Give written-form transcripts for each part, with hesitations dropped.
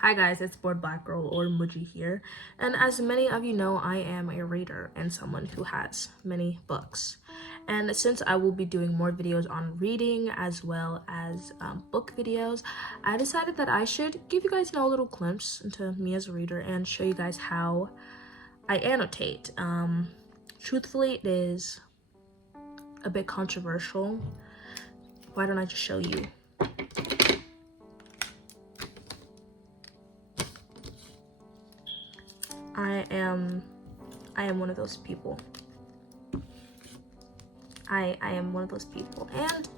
Hi guys, it's Bored Black Girl or Muji here, and as many of you know, I am a reader and someone who has many books. And since I will be doing more videos on reading as well as book videos, I decided that I should give you guys a little glimpse into me as a reader and show you guys how I annotate. Truthfully, it is a bit controversial. Why don't I just show you? I am one of those people. I am one of those people, and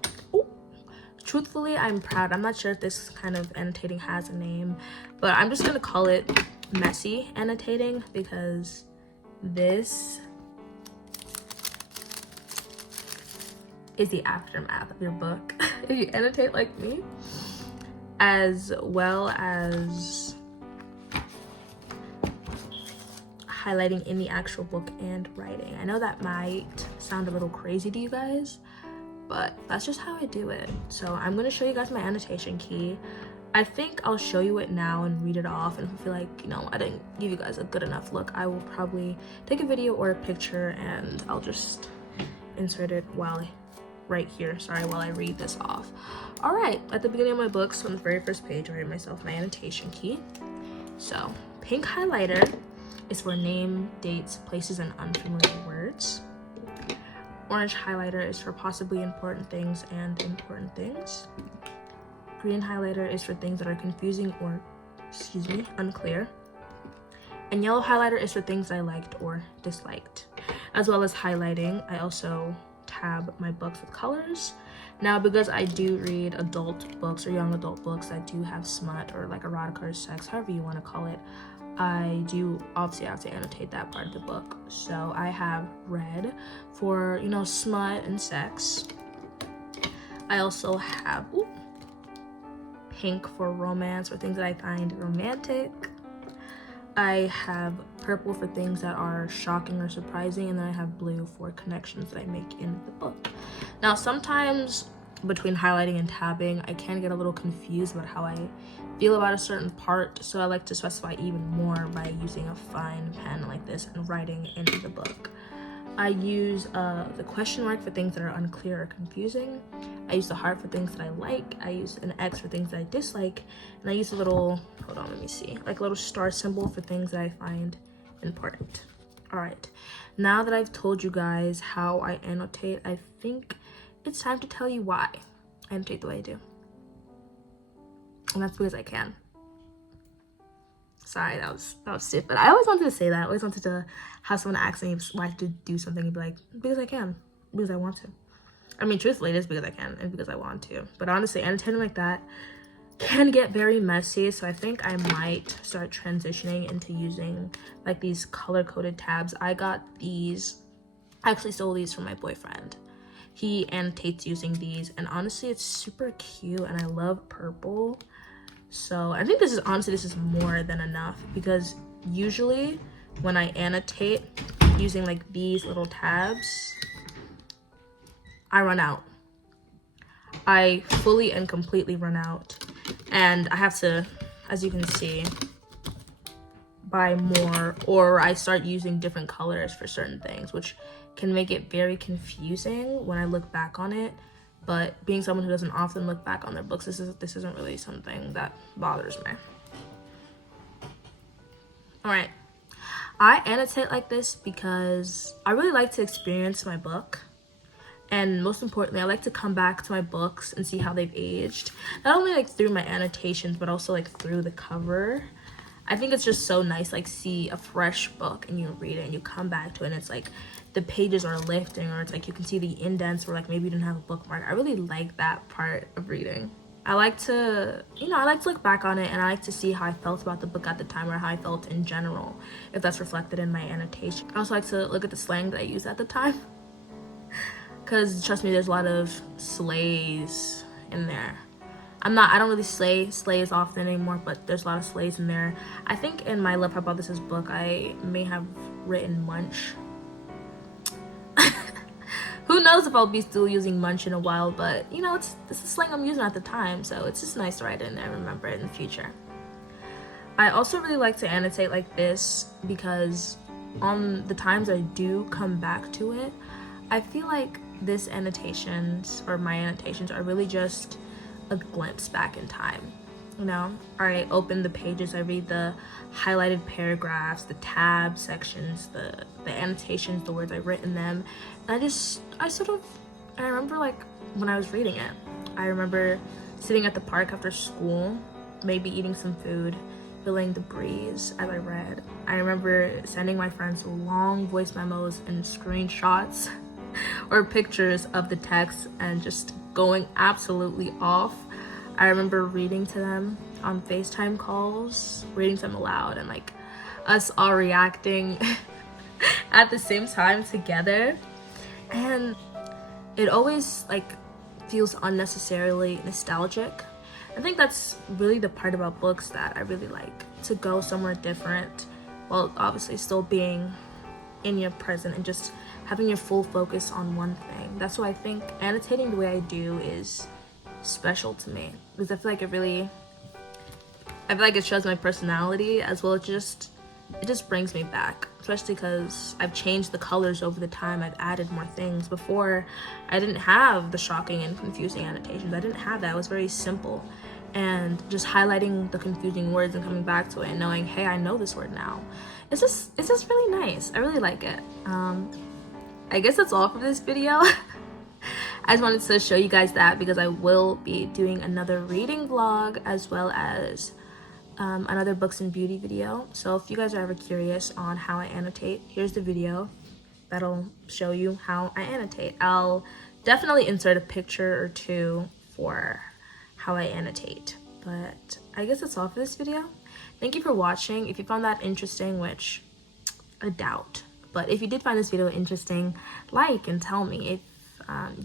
truthfully, I'm proud. I'm not sure if this kind of annotating has a name, but I'm just gonna call it messy annotating because this is the aftermath of your book if you annotate like me, as well as highlighting in the actual book and writing. I know that might sound a little crazy to you guys, but that's just how I do it. So I'm gonna show you guys my annotation key. I think I'll show you it now and read it off, and if I feel like, I didn't give you guys a good enough look, I will probably take a video or a picture and I'll just insert it right here, while I read this off. All right, at the beginning of my book, so on the very first page, I write myself my annotation key. So pink highlighter is for name, dates, places, and unfamiliar words. Orange highlighter is for possibly important things and important things. Green highlighter is for things that are confusing or, unclear. And yellow highlighter is for things I liked or disliked. As well as highlighting, I also tab my books with colors. Now, because I do read adult books or young adult books that do have smut or like erotica or sex, however you want to call it, I do obviously have to annotate that part of the book. So I have red for, smut and sex. I also have pink for romance, or things that I find romantic. I have purple for things that are shocking or surprising, and then I have blue for connections that I make in the book. Now, sometimes between highlighting and tabbing, I can get a little confused about how I feel about a certain part, so I like to specify even more by using a fine pen like this and writing into the book. I use the question mark for things that are unclear or confusing. I use the heart for things that I like. I use an X for things that I dislike, and I use a little, like a little star symbol for things that I find important. All right, now that I've told you guys how I annotate, I think it's time to tell you why I annotate the way I do. And that's because I can. Sorry, that was stiff, but I always wanted to say that. I always wanted to have someone ask me why to do something and be like, because I can, because I want to. I mean, truthfully, it is because I can and because I want to. But honestly, annotating like that can get very messy, so I think I might start transitioning into using like these color-coded tabs. I got these, I actually stole these from my boyfriend. He annotates using these, and honestly, it's super cute, and I love purple. So I think this is more than enough, because usually when I annotate using like these little tabs, I run out. I fully and completely run out, and I have to, as you can see, buy more, or I start using different colors for certain things, which can make it very confusing when I look back on it. But being someone who doesn't often look back on their books, this isn't really something that bothers me. All right, I annotate like this because I really like to experience my book, and most importantly, I like to come back to my books and see how they've aged, not only like through my annotations but also like through the cover. I think it's just so nice, like, see a fresh book and you read it and you come back to it and it's like the pages are lifting, or it's like you can see the indents where like maybe you didn't have a bookmark. I really like that part of reading. I like to, look back on it, and I like to see how I felt about the book at the time, or how I felt in general, if that's reflected in my annotation. I also like to look at the slang that I used at the time, because trust me, there's a lot of slays in there. I don't really slay as often anymore, but there's a lot of slays in there. I think in my Love Hypothesis book, I may have written munch. Who knows if I'll be still using munch in a while, but it's the slang I'm using at the time, so it's just nice to write it and remember it in the future. I also really like to annotate like this because on the times I do come back to it, I feel like this annotations or my annotations are really just a glimpse back in time. You know, I open the pages, I read the highlighted paragraphs, the tab sections, the annotations, the words I've written them, and I remember like when I was reading it, I remember sitting at the park after school, maybe eating some food, feeling the breeze as I read. I remember sending my friends long voice memos and screenshots or pictures of the text and just going absolutely off. I remember reading to them on FaceTime calls, reading to them aloud, and like us all reacting at the same time together. And it always like feels unnecessarily nostalgic. I think that's really the part about books that I really like, to go somewhere different while obviously still being in your present and just having your full focus on one thing. That's why I think annotating the way I do is special to me, because I feel like it shows my personality as well. It just brings me back, especially because I've changed the colors over the time. I've added more things. Before, I didn't have the shocking and confusing annotations. I didn't have that. It was very simple, and just highlighting the confusing words and coming back to it and knowing, hey, I know this word now. It's just really nice. I really like it. I guess that's all for this video. I just wanted to show you guys that because I will be doing another reading vlog as well as another books and beauty video. So if you guys are ever curious on how I annotate, here's the video that'll show you how I annotate. I'll definitely insert a picture or two for how I annotate. But I guess that's all for this video. Thank you for watching. If you found that interesting, which I doubt, but if you did find this video interesting, like and tell me. If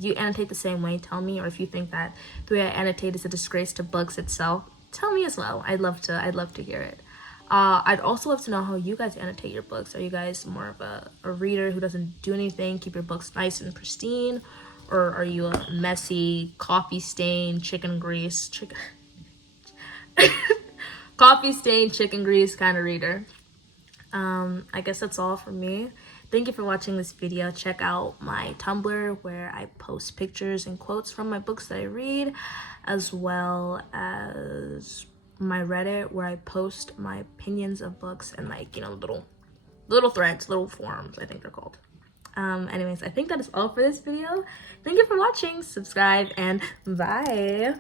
you annotate the same way, tell me. Or if you think that the way I annotate is a disgrace to books itself, tell me as well. I'd love to hear it. I'd also love to know how you guys annotate your books. Are you guys more of a reader who doesn't do anything, keep your books nice and pristine? Or are you a messy, coffee stain, coffee stain, chicken grease kind of reader? I guess that's all for me. Thank you for watching this video. Check out my Tumblr where I post pictures and quotes from my books that I read, as well as my Reddit where I post my opinions of books and like, you know, little threads, little forums, I think they're called. Anyways, I think that is all for this video. Thank you for watching. Subscribe and bye.